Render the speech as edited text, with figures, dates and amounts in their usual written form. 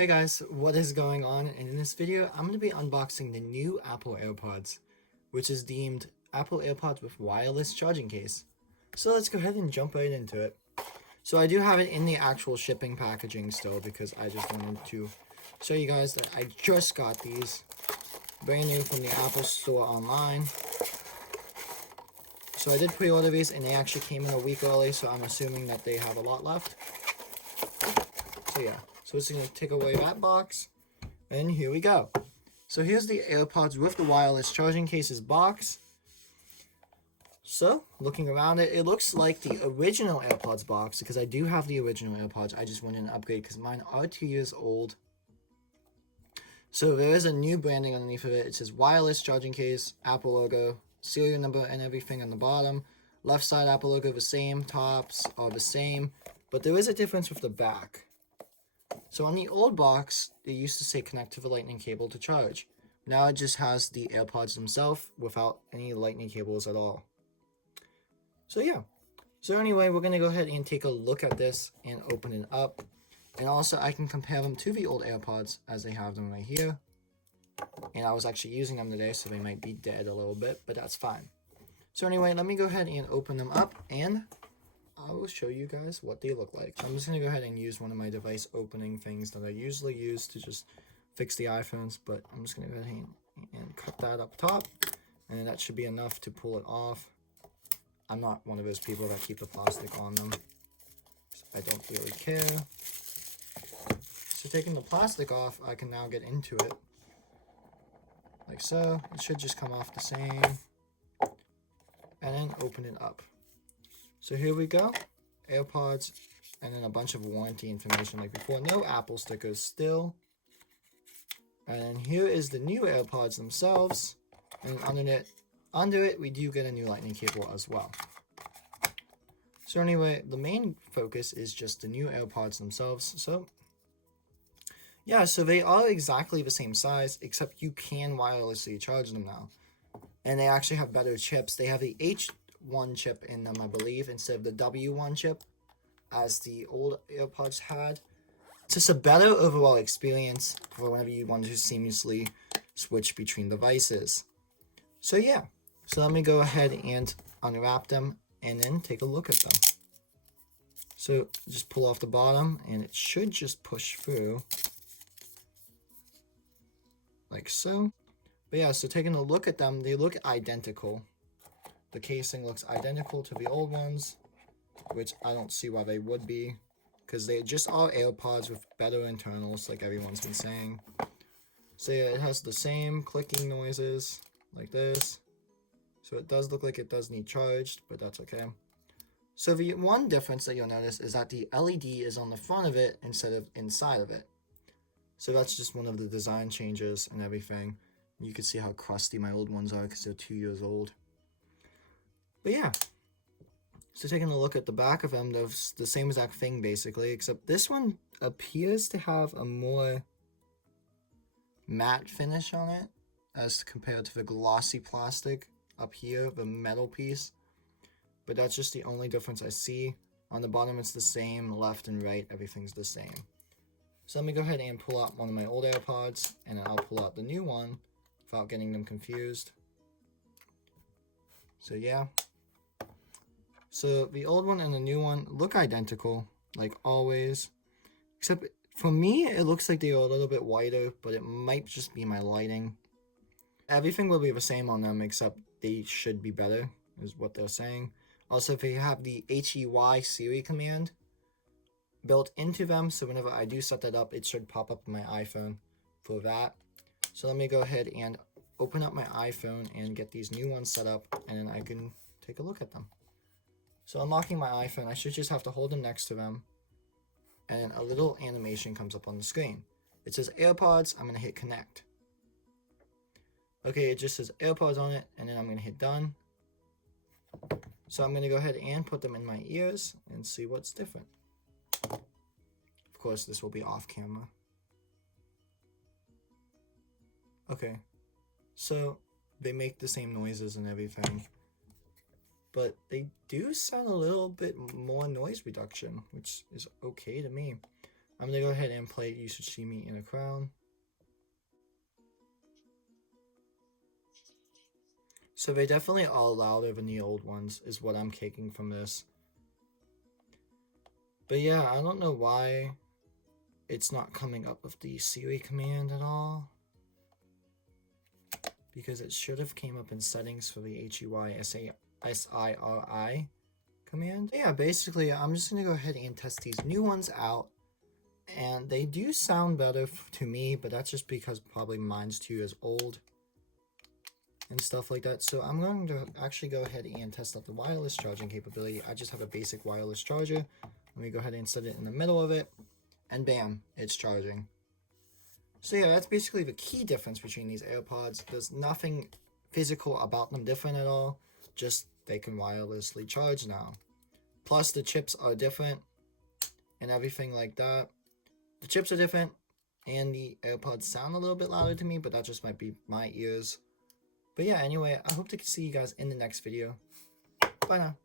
Hey guys, what is going on? And in this video, I'm going to be unboxing the new Apple AirPods, which is deemed Apple AirPods with wireless charging case. So let's go ahead and jump right into it. So I do have it in the actual shipping packaging still because I just wanted to show you guys that I just got these brand new from the Apple Store online. So I did pre-order these and they actually came in a week early, so I'm assuming that they have a lot left. So yeah, so it's going to take away that box, and here we go. So here's the AirPods with the wireless charging cases box. So, looking around it, it looks like the original AirPods box, because I do have the original AirPods. I just wanted an upgrade because mine are 2 years old. So there is a new branding underneath of it. It says wireless charging case, Apple logo, serial number and everything on the bottom. Left side Apple logo the same, tops are the same, but there is a difference with the back. So on the old box, it used to say connect to the lightning cable to charge. Now it just has the AirPods themselves without any lightning cables at all. So yeah. So anyway, we're going to go ahead and take a look at this and open it up. And also I can compare them to the old AirPods as they have them right here. And I was actually using them today, so they might be dead a little bit, but that's fine. So anyway, let me go ahead and open them up and I will show you guys what they look like. I'm just going to go ahead and use one of my device opening things that I usually use to just fix the iPhones, but I'm just going to go ahead and cut that up top, and that should be enough to pull it off. I'm not one of those people that keep the plastic on them. I don't really care. So taking the plastic off, I can now get into it. Like so. It should just come off the same. And then open it up. So here we go, AirPods, and then a bunch of warranty information like before. No Apple stickers still. And then here is the new AirPods themselves. And under it, we do get a new lightning cable as well. So anyway, the main focus is just the new AirPods themselves. So yeah, so they are exactly the same size, except you can wirelessly charge them now. And they actually have better chips. They have the H1 chip in them, I believe, instead of the W1 chip as the old AirPods had. It's just a better overall experience for whenever you want to seamlessly switch between devices. So yeah, so let me go ahead and unwrap them and then take a look at them. So just pull off the bottom and it should just push through like so. But yeah, so taking a look at them, they look identical. The casing looks identical to the old ones, which I don't see why they would be, because they just are AirPods with better internals, like everyone's been saying. So yeah, it has the same clicking noises, like this. So it does look like it does need charged, but that's okay. So the one difference that you'll notice is that the LED is on the front of it instead of inside of it. So that's just one of the design changes and everything. You can see how crusty my old ones are because they're 2 years old. But yeah. So taking a look at the back of them, they're the same exact thing basically, except this one appears to have a more matte finish on it as compared to the glossy plastic up here, the metal piece. But that's just the only difference I see. On the bottom it's the same, left and right, everything's the same. So let me go ahead and pull out one of my old AirPods, and then I'll pull out the new one without getting them confused. So yeah. So the old one and the new one look identical, like always. Except for me, it looks like they are a little bit whiter, but it might just be my lighting. Everything will be the same on them, except they should be better, is what they're saying. Also, if you have the HEY Siri command built into them, so whenever I do set that up, it should pop up in my iPhone for that. So let me go ahead and open up my iPhone and get these new ones set up, and then I can take a look at them. So unlocking my iPhone, I should just have to hold them next to them, and then a little animation comes up on the screen. It says AirPods, I'm going to hit connect. Okay, it just says AirPods on it, and then I'm going to hit done. So I'm going to go ahead and put them in my ears and see what's different. Of course, this will be off camera. Okay, so they make the same noises and everything, but they do sound a little bit more noise reduction, which is okay to me. I'm going to go ahead and play You Should See Me in a Crown. So they definitely are louder than the old ones, is what I'm taking from this. But yeah, I don't know why it's not coming up with the Siri command at all. Because it should have came up in settings for the HEYSIRI command. Yeah, basically, I'm just going to go ahead and test these new ones out. And they do sound better to me, but that's just because probably mine's too is old and stuff like that. So I'm going to actually go ahead and test out the wireless charging capability. I just have a basic wireless charger. Let me go ahead and set it in the middle of it, and bam, it's charging. So yeah, that's basically the key difference between these AirPods. There's nothing physical about them different at all, just they can wirelessly charge now. Plus the chips are different and everything like that. The chips are different and the AirPods sound a little bit louder to me, but that just might be my ears. But yeah, anyway, I hope to see you guys in the next video. Bye now.